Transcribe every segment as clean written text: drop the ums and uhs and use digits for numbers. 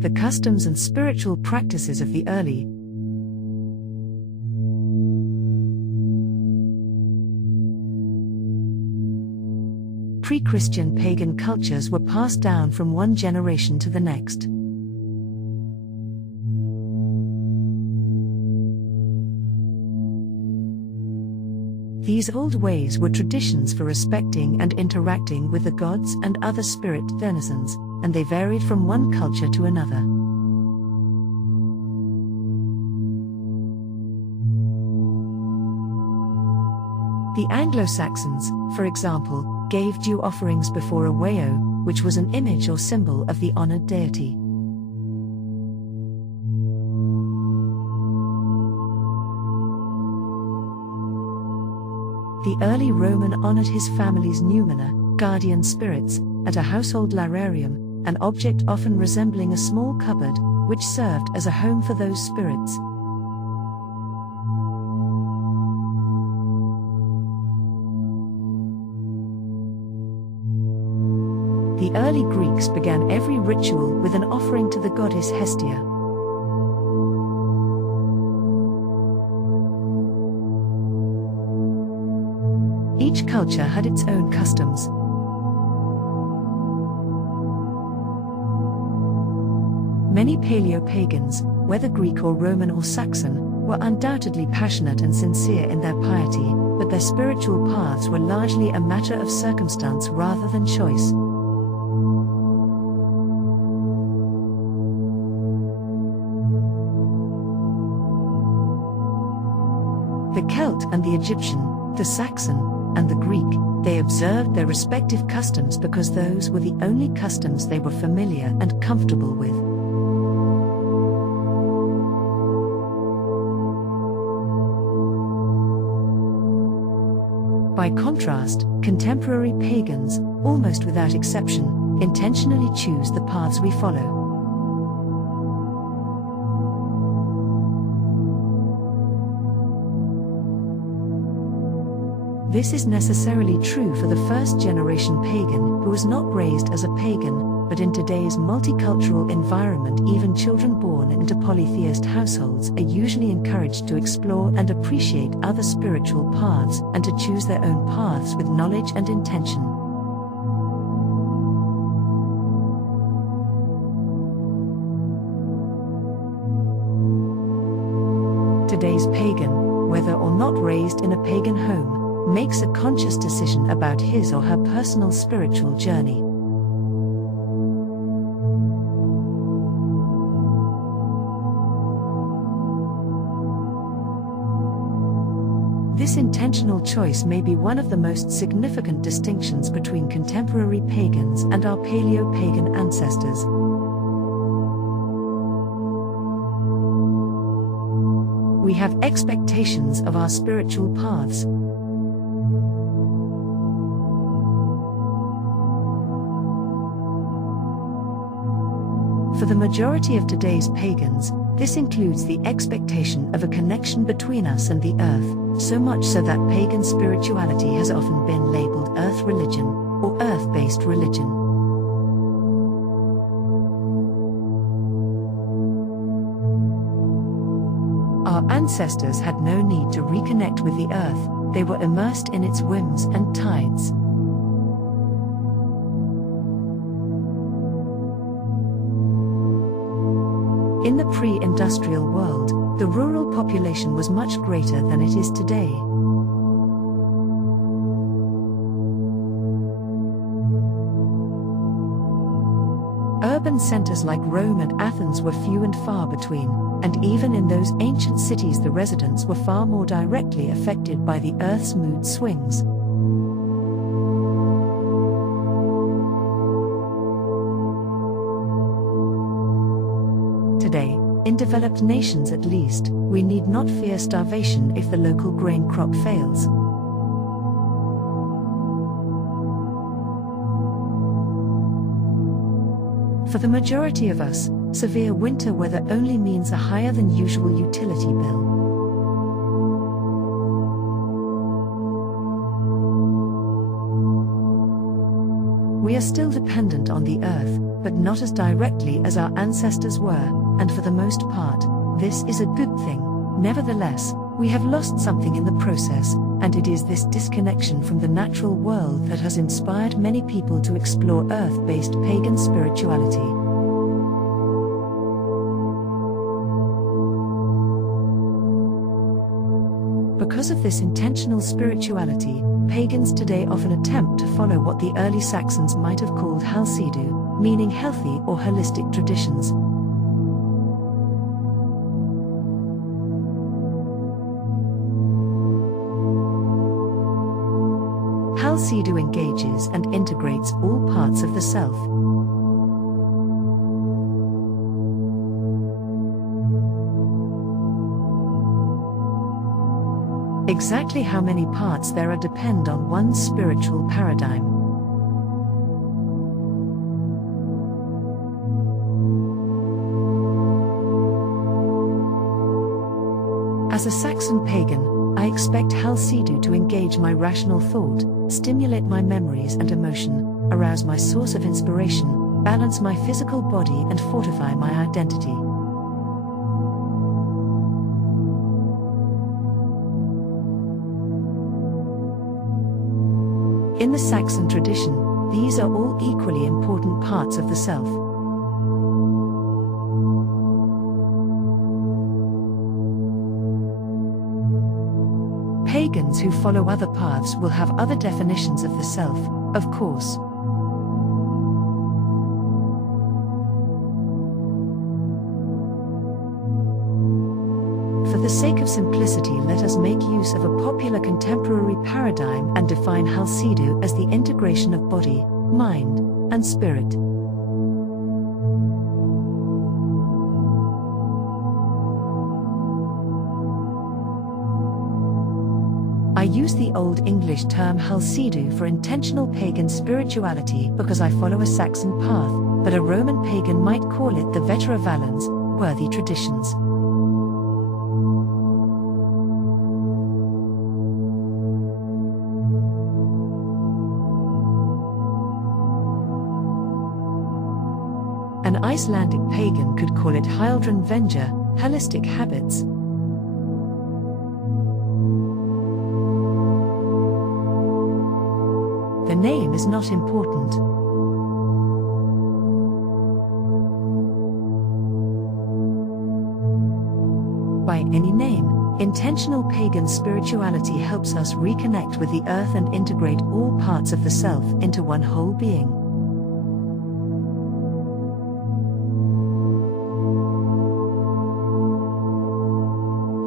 the customs and spiritual practices of the early pre-Christian pagan cultures were passed down from one generation to the next. These old ways were traditions for respecting and interacting with the gods and other spirit denizens, and they varied from one culture to another. The Anglo-Saxons, for example, gave due offerings before a wéoh, which was an image or symbol of the honored deity. The early Roman honored his family's numina, guardian spirits, and a household lararium, an object often resembling a small cupboard, which served as a home for those spirits. The early Greeks began every ritual with an offering to the goddess Hestia. Each culture had its own customs. Many Paleo-pagans, whether Greek or Roman or Saxon, were undoubtedly passionate and sincere in their piety, but their spiritual paths were largely a matter of circumstance rather than choice. The Celt and the Egyptian, the Saxon, and the Greek, they observed their respective customs because those were the only customs they were familiar and comfortable with. By contrast, contemporary pagans, almost without exception, intentionally choose the paths we follow. This is necessarily true for the first-generation pagan who was not raised as a pagan, but in today's multicultural environment even children born into polytheist households are usually encouraged to explore and appreciate other spiritual paths and to choose their own paths with knowledge and intention. Today's pagan, whether or not raised in a pagan home, makes a conscious decision about his or her personal spiritual journey. This intentional choice may be one of the most significant distinctions between contemporary pagans and our Paleo-pagan ancestors. We have expectations of our spiritual paths. For the majority of today's pagans, this includes the expectation of a connection between us and the earth, so much so that pagan spirituality has often been labeled earth religion, or earth-based religion. Our ancestors had no need to reconnect with the earth, they were immersed in its whims and tides. In the pre-industrial world, the rural population was much greater than it is today. Urban centers like Rome and Athens were few and far between, and even in those ancient cities the residents were far more directly affected by the Earth's mood swings. Today, in developed nations at least, we need not fear starvation if the local grain crop fails. For the majority of us, severe winter weather only means a higher than usual utility bill. We are still dependent on the earth, but not as directly as our ancestors were, and for the most part, this is a good thing. Nevertheless, we have lost something in the process, and it is this disconnection from the natural world that has inspired many people to explore earth-based pagan spirituality. Because of this intentional spirituality, pagans today often attempt to follow what the early Saxons might have called halsidu, meaning healthy or holistic traditions. Halsidu engages and integrates all parts of the self. Exactly how many parts there are depend on one's spiritual paradigm. As a Saxon pagan, I expect halsidu to engage my rational thought, stimulate my memories and emotion, arouse my source of inspiration, balance my physical body and fortify my identity. In the Saxon tradition, these are all equally important parts of the self. Pagans who follow other paths will have other definitions of the self, of course. For the sake of simplicity, let us make use of a popular contemporary paradigm and define halsidu as the integration of body, mind, and spirit. I use the Old English term halsidu for intentional pagan spirituality because I follow a Saxon path, but a Roman pagan might call it the vetera valens, worthy traditions. An Icelandic pagan could call it Hyldrun Venja, holistic habits. The name is not important. By any name, intentional pagan spirituality helps us reconnect with the earth and integrate all parts of the self into one whole being.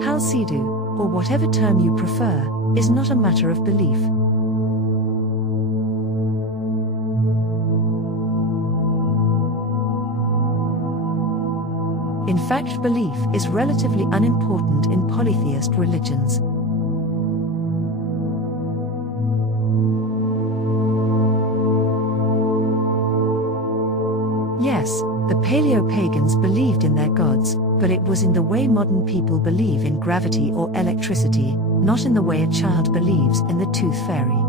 Halsidu, or whatever term you prefer, is not a matter of belief. In fact, belief is relatively unimportant in polytheist religions. Yes, the Paleo-pagans believed in their gods, but it was in the way modern people believe in gravity or electricity, not in the way a child believes in the tooth fairy.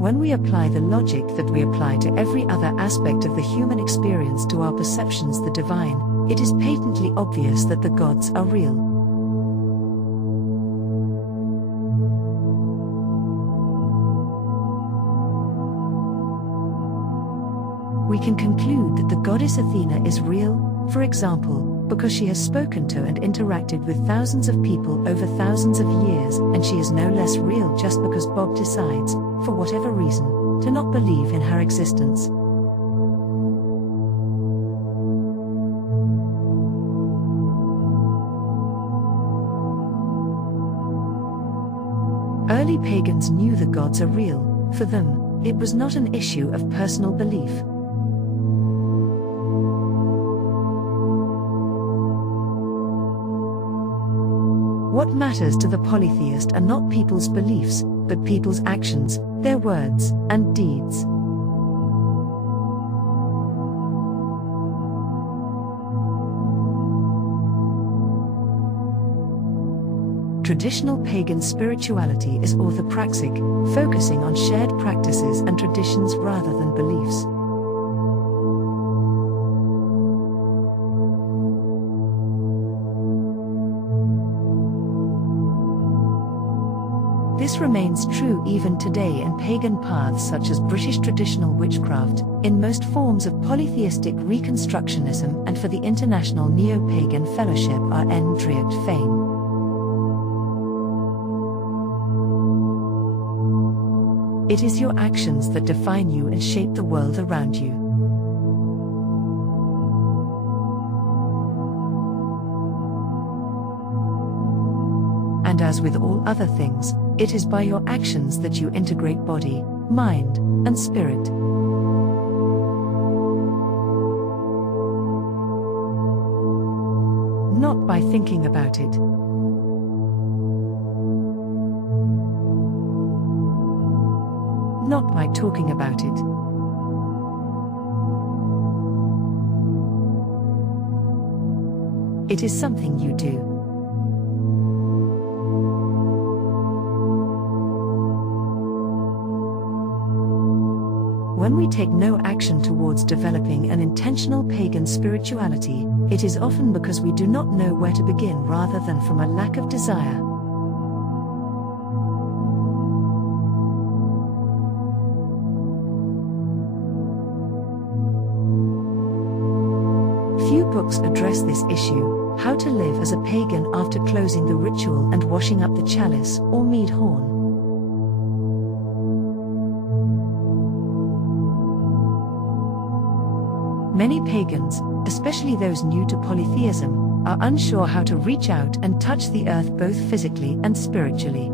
When we apply the logic that we apply to every other aspect of the human experience to our perceptions the divine, it is patently obvious that the gods are real. We can conclude that the goddess Athena is real, for example, because she has spoken to and interacted with thousands of people over thousands of years, and she is no less real just because Bob decides, for whatever reason, to not believe in her existence. Early pagans knew the gods are real. For them, it was not an issue of personal belief. What matters to the polytheist are not people's beliefs, but people's actions, their words, and deeds. Traditional pagan spirituality is orthopraxic, focusing on shared practices and traditions rather than beliefs. This remains true even today in pagan paths such as British traditional witchcraft, in most forms of polytheistic Reconstructionism, and for the International Neo-Pagan Fellowship RN Driacht Fame. It is your actions that define you and shape the world around you. And as with all other things, it is by your actions that you integrate body, mind, and spirit. Not by thinking about it. Not by talking about it. It is something you do. When we take no action towards developing an intentional pagan spirituality, it is often because we do not know where to begin rather than from a lack of desire. Few books address this issue: how to live as a pagan after closing the ritual and washing up the chalice or mead horn. Many pagans, especially those new to polytheism, are unsure how to reach out and touch the earth both physically and spiritually.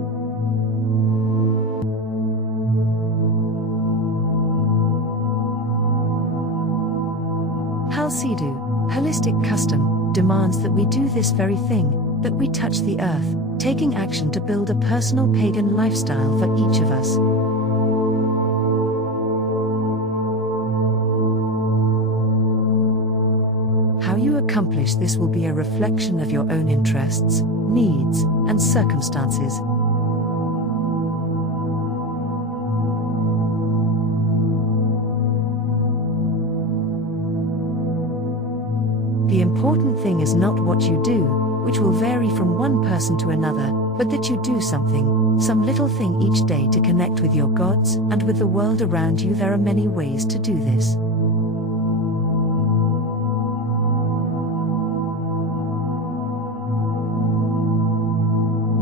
Halsidu, holistic custom, demands that we do this very thing, that we touch the earth, taking action to build a personal pagan lifestyle for each of us. How you accomplish this will be a reflection of your own interests, needs, and circumstances. The important thing is not what you do, which will vary from one person to another, but that you do something, some little thing each day to connect with your gods and with the world around you. There are many ways to do this.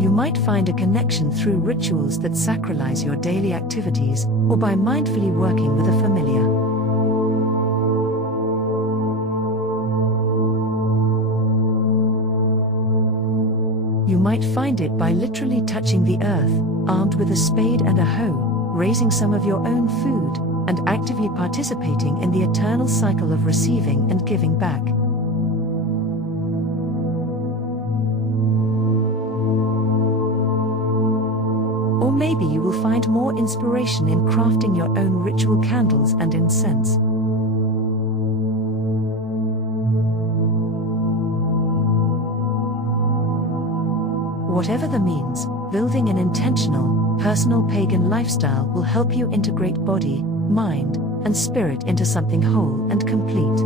You might find a connection through rituals that sacralize your daily activities, or by mindfully working with a familiar. You might find it by literally touching the earth, armed with a spade and a hoe, raising some of your own food, and actively participating in the eternal cycle of receiving and giving back. Or maybe you will find more inspiration in crafting your own ritual candles and incense. Whatever the means, building an intentional, personal pagan lifestyle will help you integrate body, mind, and spirit into something whole and complete.